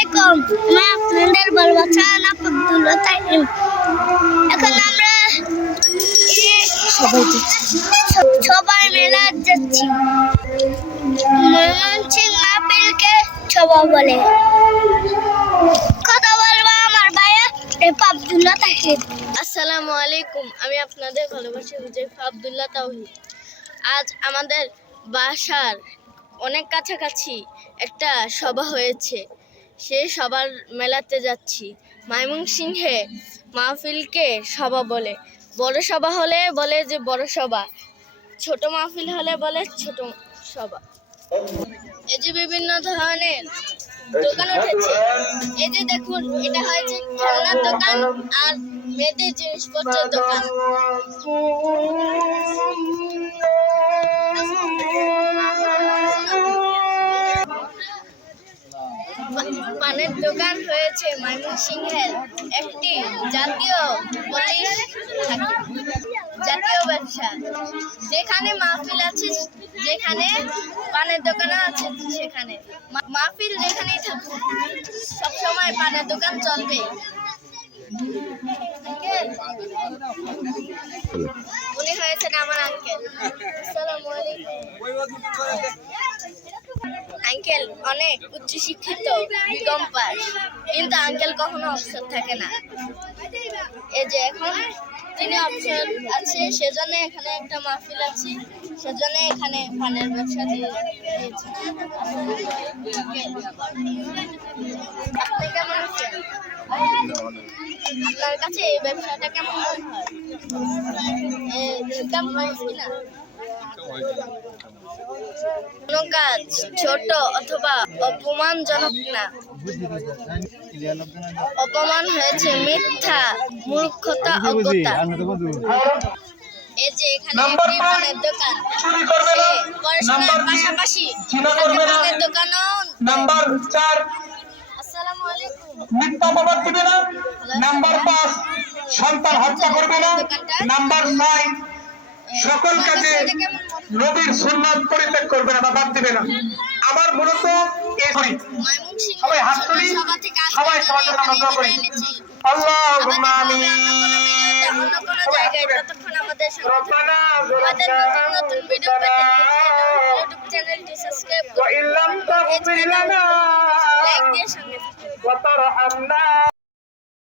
আলাইকুম। আমি আপনাদের বলব চান আব্দুল্লাহ তাইম এখন আমরা সবাই মেলা যাচ্ছি। ময়মনসিং মাহফিলকে সবাই বলে। কথা বলব আমার ভাইয়া রেফা আব্দুল্লাহ তাহির আসসালামু আলাইকুম। আমি আপনাদের ভালোবাসি হুজেফা আবদুল্লাহ তাওহিদ। আজ আমাদের বাসার অনেক কাছাকাছি একটা সভা হয়েছে। সেই সবার মেলাতে যাচ্ছি। ময়মনসিংহে মাহফিলকে সভা বলে। বড় সভা হলে বলে যে বড় সভা। ছোট মাহফিল হলে বলে ছোট সভা। এই যে বিভিন্ন ধরনের দোকান উঠেছে। এই যে দেখুন, এটা হয়েছে খেলনার দোকান আর মেয়েদের জিনিসপত্রের দোকান। পানের দোকান হয়েছে ময়মনসিংহের একটি জাতীয় পুলিশ জাতীয় ব্যবসা। যেখানে মাহফিল আছে, যেখানে পানের দোকানও আছে, সেখানে। মাহফিল যেখানেই থাকুক, সবসময় পানের দোকান চলবে। উনি হয়েছেন আমার আঙ্কেল। আসসালামু আলাইকুম। আঙ্কেল অনেক উচ্চশিক্ষিত বিকম পাস কিন্তু আঙ্কেল কখনো অবসর থাকে না। এই যে এখন তিনি অবসর আছে, সেজন্য এখানে একটা মাহফিল আছে, সেজন্য এখানে পানের ব্যবসা দিয়ে আপনি কেমন আপনার কাছে এই ব্যবসাটা কেমন মনে হয়? ইনকাম হয়? কোনো কাজ ছোট অথবা অপমানজনক না। অপমান হয়েছে মিথ্যা মূর্খতা অজ্ঞতা। এই যে এখানে একটি পানের দোকান পড়াশোনার নাম্বার পাশাপাশি। পানের দোকানও চার আসসালামু আলাইকুম। মিথ্যা অপবাদ দিবে না। নাম্বার পাঁচ সন্তান হত্যা করবে না। নাম্বার ছয় সকল কাজে নবীর সুন্নাত পরিত্যাগ করবে না বা বাদ দিবে না। আমার মূলত সবাই হাত তুলি, সবাই সবার জন্য আমরা দোয়া করি। কোনো